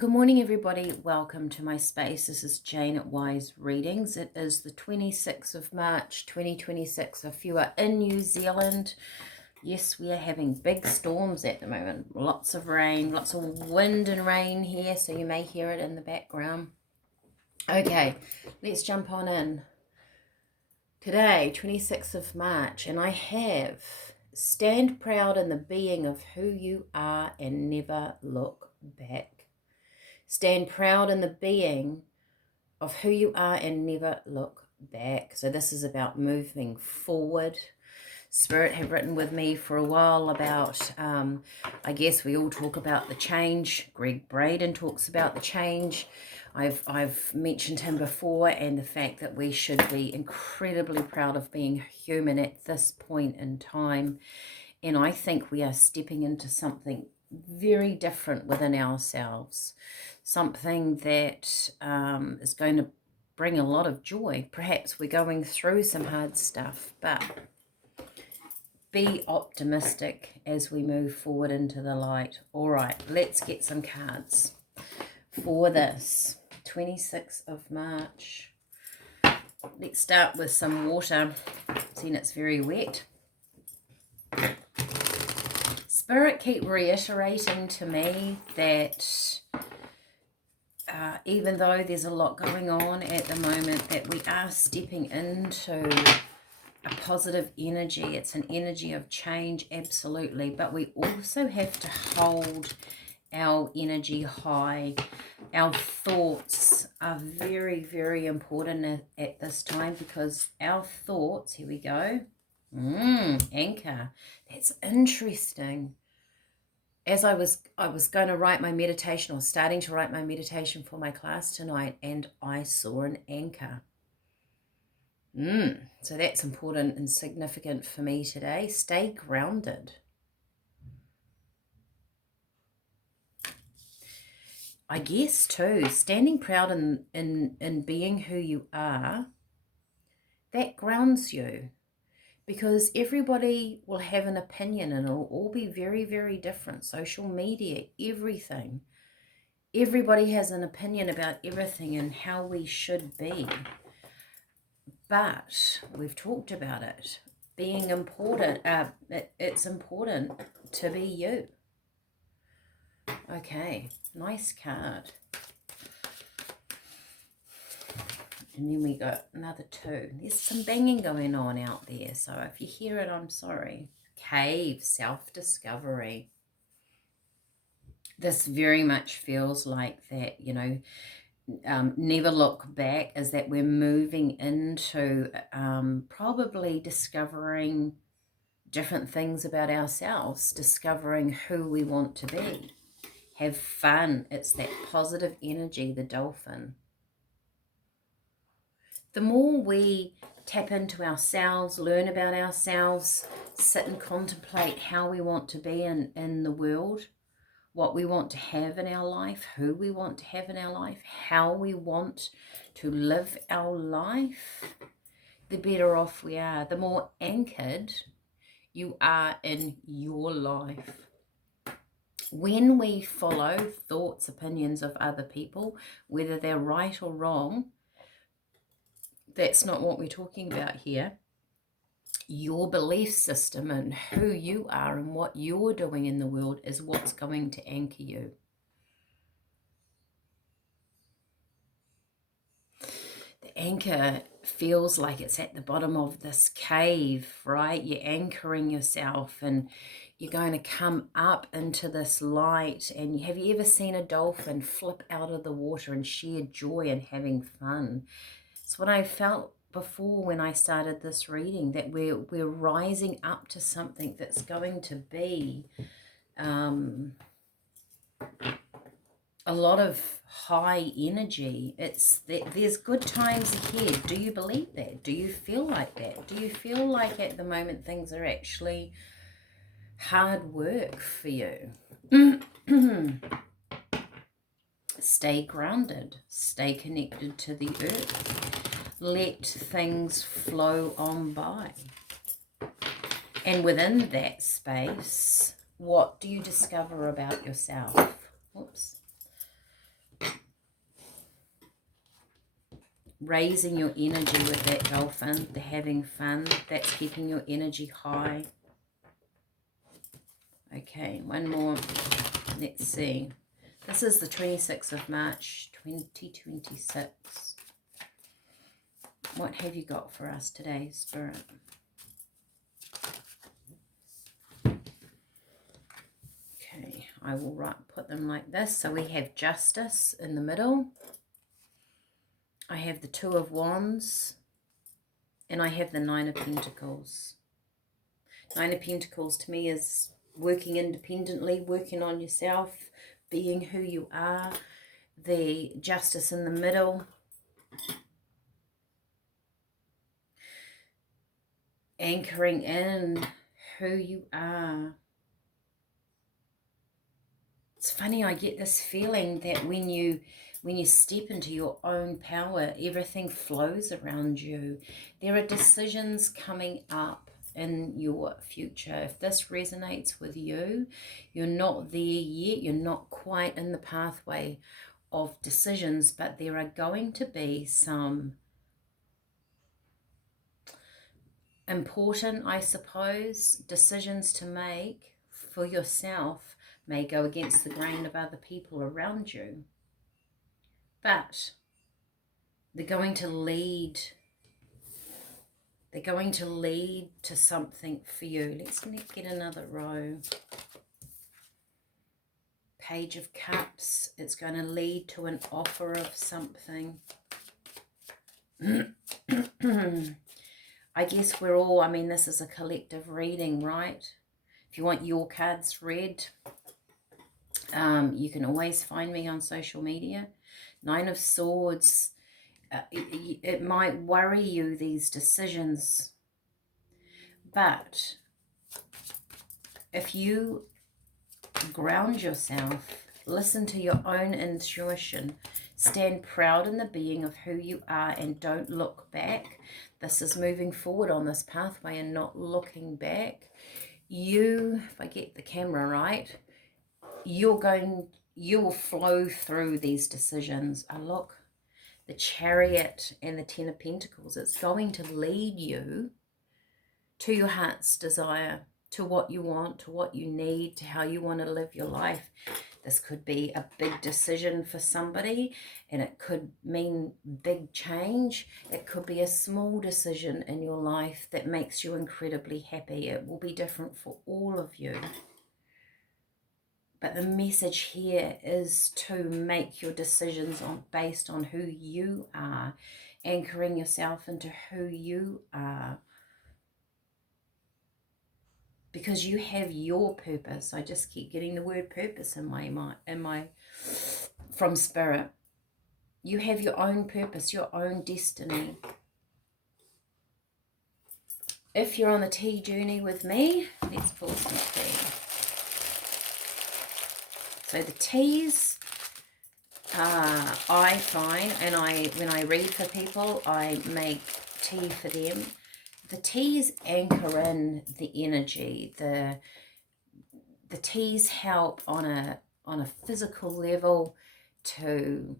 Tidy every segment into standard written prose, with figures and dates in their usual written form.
Good morning, everybody. Welcome to my space. This is Jane at Wise Readings. It is the 26th of March, 2026. If you are in New Zealand, yes, we are having big storms at the moment. Lots of rain, lots of wind and rain here, so you may hear it in the background. Okay, let's jump on in. Today, 26th of March, and I have stand proud in the being of who you are and never look back. Stand proud in the being of who you are and never look back. So this is about moving forward. Spirit have written with me for a while about, I guess we all talk about the change. Brayden talks about the change. I've mentioned him before, and the fact that we should be incredibly proud of being human at this point in time. And I think we are stepping into something very different within ourselves, something that is going to bring a lot of joy. Perhaps we're going through some hard stuff, but be optimistic as we move forward into the light. All right, let's get some cards for this 26th of March. Let's start with some water, seeing it's very wet. Spirit keep reiterating to me that even though there's a lot going on at the moment, that we are stepping into a positive energy. It's an energy of change, absolutely, but we also have to hold our energy high. Our thoughts are very, very important at this time, because our thoughts, here we go, anchor. That's interesting. As I was going to write my meditation, or starting to write my meditation for my class tonight, and I saw an anchor. So that's important and significant for me today. Stay grounded. I guess too, standing proud in being who you are, that grounds you. Because everybody will have an opinion, and it'll all be very, very different. Social media, everything. Everybody has an opinion about everything and how we should be. But we've talked about it being important. It's important to be you. Okay, nice card. And then we got another two. There's some banging going on out there, so if you hear it, I'm sorry. Cave, self-discovery. This very much feels like that, never look back, is that we're moving into probably discovering different things about ourselves, discovering who we want to be. Have fun. It's that positive energy, the dolphin. The more we tap into ourselves, learn about ourselves, sit and contemplate how we want to be in the world, what we want to have in our life, who we want to have in our life, how we want to live our life, the better off we are, the more anchored you are in your life. When we follow thoughts, opinions of other people, whether they're right or wrong, that's not what we're talking about here. Your belief system and who you are and what you're doing in the world is what's going to anchor you. The anchor feels like it's at the bottom of this cave, right? You're anchoring yourself, and you're going to come up into this light. And have you ever seen a dolphin flip out of the water and share joy and having fun? It's what I felt before when I started this reading, that we're rising up to something that's going to be a lot of high energy. There's good times ahead. Do you believe that? Do you feel like that? Do you feel like at the moment things are actually hard work for you? Stay grounded. Stay connected to the earth. Let things flow on by. And within that space, what do you discover about yourself? Oops. raising your energy with that dolphin, the having fun, that's keeping your energy high. Okay, one more. Let's see. This is the 26th of March, 2026. What have you got for us today, Spirit? Okay, I will put them like this. So we have Justice in the middle. I have the Two of Wands. And I have the Nine of Pentacles. Nine of Pentacles to me is working independently, working on yourself, being who you are. The Justice in the middle. Anchoring in who you are. It's funny, I get this feeling that when you step into your own power, everything flows around you. There are decisions coming up in your future. If this resonates with you, you're not there yet. You're not quite in the pathway of decisions, but there are going to be some important, I suppose, decisions to make for yourself. May go against the grain of other people around you, but they're going to lead to something for you. Let's get another row. Page of Cups. It's going to lead to an offer of something. I guess we're all, I mean, this is a collective reading, right? If you want your cards read, you can always find me on social media. Nine of Swords. It might worry you, these decisions. But if you ground yourself, listen to your own intuition, stand proud in the being of who you are and don't look back. This is moving forward on this pathway and not looking back. You, if I get the camera right, you will flow through these decisions. Look, the Chariot and the Ten of Pentacles, it's going to lead you to your heart's desire, to what you want, to what you need, to how you want to live your life. This could be a big decision for somebody, and it could mean big change. It could be a small decision in your life that makes you incredibly happy. It will be different for all of you. But the message here is to make your decisions based on who you are, anchoring yourself into who you are. Because you have your purpose. I just keep getting the word purpose in my from Spirit. You have your own purpose, your own destiny. If you're on the tea journey with me, let's pour some tea. So the teas, I find, and when I read for people, I make tea for them. The teas anchor in the energy. The teas help on a physical level to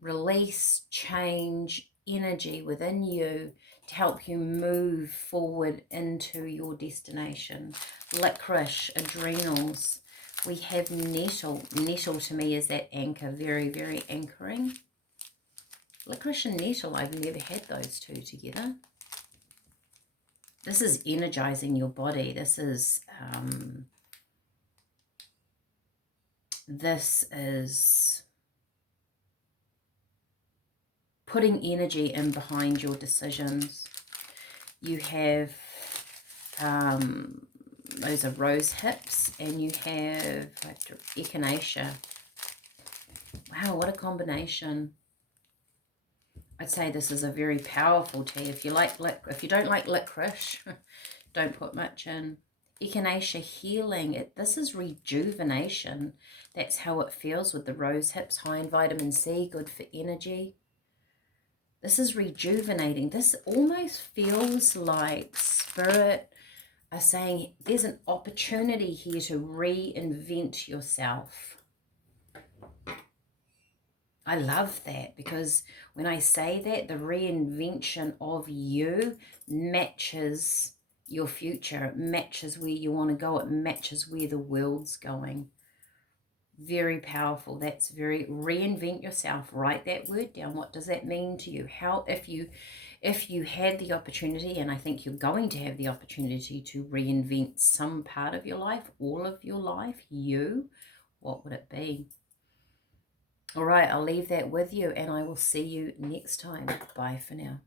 release, change energy within you to help you move forward into your destination. Licorice, adrenals. We have nettle. Nettle to me is that anchor, very, very anchoring. Licorice and nettle, I've never had those two together. This is energizing your body. This is putting energy in behind your decisions. You have those are rose hips, and you have echinacea. Wow, what a combination. I'd say this is a very powerful tea. If you don't like licorice, don't put much in. Echinacea healing. This is rejuvenation. That's how it feels with the rose hips. High in vitamin C, good for energy. This is rejuvenating. This almost feels like Spirit are saying there's an opportunity here to reinvent yourself. I love that, because when I say that, the reinvention of you matches your future. It matches where you want to go. It matches where the world's going. Very powerful. That's very, reinvent yourself. Write that word down. What does that mean to you? How, if you had the opportunity, and I think you're going to have the opportunity to reinvent some part of your life, all of your life, what would it be? All right, I'll leave that with you, and I will see you next time. Bye for now.